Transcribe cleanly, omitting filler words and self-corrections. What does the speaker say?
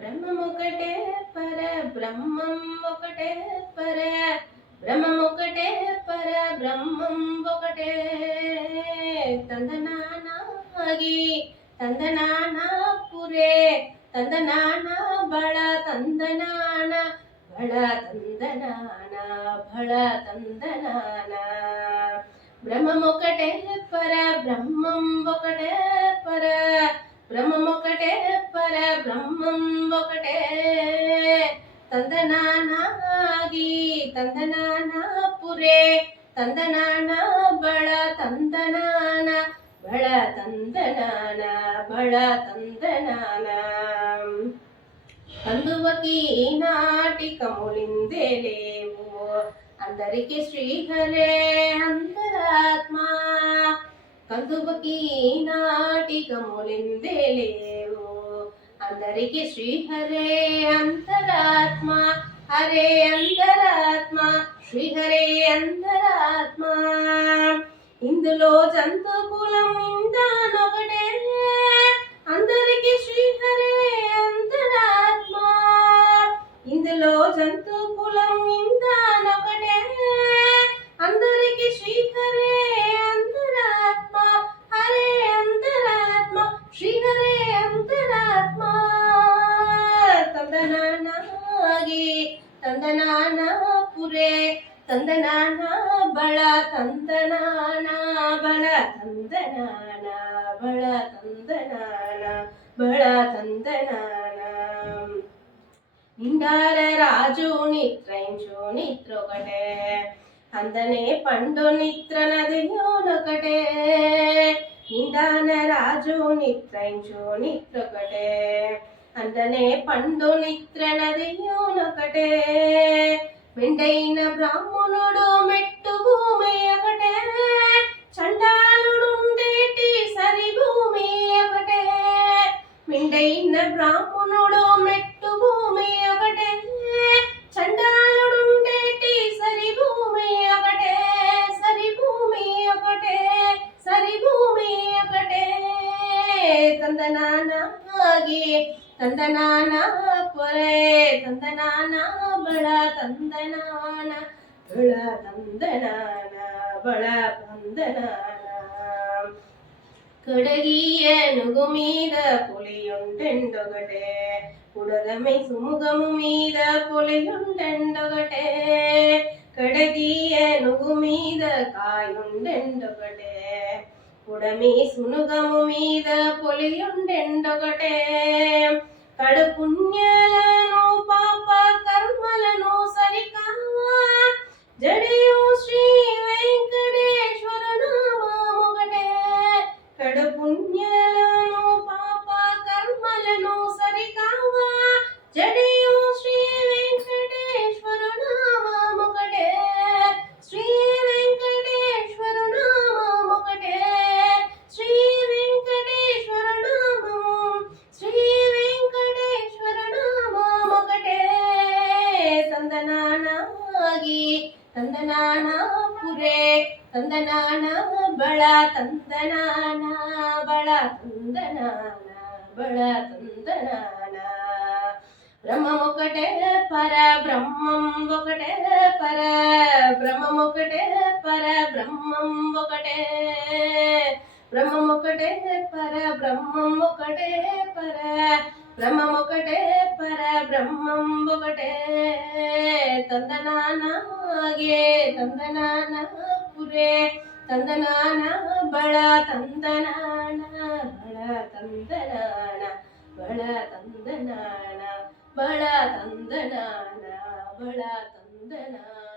బ్రహ్మమొకటే పర బ్రహ్మం ఒకటే పర బ్రహ్మమొకటే పర బ్రహ్మం ఒకటే ತಂದನಾನಾಗಿ ತಂದನಾನ ಪುರೇ ತಂದನಾನ ಬಳ ತಂದನಾನ ಬಳ ತಂದನಾನ ಬಳ ತಂದನಾನ బ్రహ్మమొకటే పర బ్రహ్మం ఒకటే పర బ్రహ్మమొకటే పర బ్రహ్మం ఒకటే ತಂದನಾನಾಗಿ ತಂದನಾನ ಪುರೇ ತಂದನಾನ ಬಳ ತಂದನಾನ ಬಳ ತಂದನಾನ ಬಳ ತಂದನಾನ కందువకి ఈనాటి కములిందేలేవు అందరికి శ్రీహరే అంతరాత్మ కందువకి ఈనాటి కములిందేలేవు అందరికి శ్రీహరే అంతరాత్మ హరే అంతరాత్మ శ్రీహరే అంతరాత్మ ఇందులో జంతు కులం ఇందానొకటే అందరికి శ్రీహరే అంతరాత్మ ఇందులో జంతు కులం ఇందానొకటే అందరికి శ్రీహరే అంతరాత్మ హరే అంతరాత్మ శ్రీహరే అంతరాత్మ ತಂದನಾನಾಗಿ ತಂದನಾನ ಪುರೇ ತಂದನಾನ ಬಳ ತಂದನಾನ ಬಳ ತಂದನಾನ ಬಳ ತಂದನಾನ ಬಳ ತಂದನಾನ నిండార రాజు నిత్రైంచు నిత్రొకటే అందనే పండు నిత్ర నదియోనొకటే నిండాన రాజు నిత్రైంచు నిత్రొకటే అందనే పండు నిత్ర నదియోనొకటే మెండైన బ్రాహ్మణుడు మెట్టు భూమి ఒకటే చండాలుడుండేటి సరి భూమి ఒకటే మెండైన బ్రాహ్మణుడు మెట్టు భూమి ఒకటే చండాలుడుండేటి సరి భూమి ఒకటే సరి భూమి ఒకటే సరి భూమి ఒకటే ತಂದನಾನಾಗಿ ತಂದನಾನ ಪೊರೆ ತಂದನಾನ ಬಳ ತಂದನಾನ ಬಳ ತಂದನಾನ ಬಳ ತಂದನಾನ కడగియ నుగు మీద పులియుండెండొకటే ఉడగమై సుముగము మీద పులియుండెండొకటే కడగియ నుగు మీద కాయుండెండొకటే ఉడమి సునుగము మీద పొలియుండెండొకటే కడు పుణ్యాలను పాప కర్మలను సరికావా జడియు శ్రీ వెంకటేశ్వర నామమొకటే కడు పుణ్యాలను పాప కర్మలను సరికావా జడియు శ్రీ వెంకటేశ్వర నామమొకటే శ్రీ వెంకటేశ్వర నామమొకటే శ్రీ వెంకటేశ్వర నామము శ్రీ వెంకటేశ్వర నామమొకటే ತಂದನಾನಾಗಿ ತಂದನಾನ ಪುರೇ ತಂದನಾನ ಬಳ ತಂದನಾನ ಬಳ ತಂದನಾನ ಬಳ ತಂದನಾನ బ్రహ్మమొకటే పర బ్రహ్మం ఒకటే పర బ్రహ్మమొకటే పర బ్రహ్మం ఒకటే బ్రహ్మమొకటే పర బ్రహ్మం ఒకటే పర బ్రహ్మమొకటే పర బ్రహ్మం ఒకటే ತಂದನಾನಾಗೆ ತಂದನಾನ ಪುರೇ ತಂದನಾನ ಬಳ ತಂದನಾನ ಬಳ ತಂದನಾನ ಬಳ ತಂದನಾನ ಬಳ ತಂದನಾನ ಬಳ ತಂದನಾನ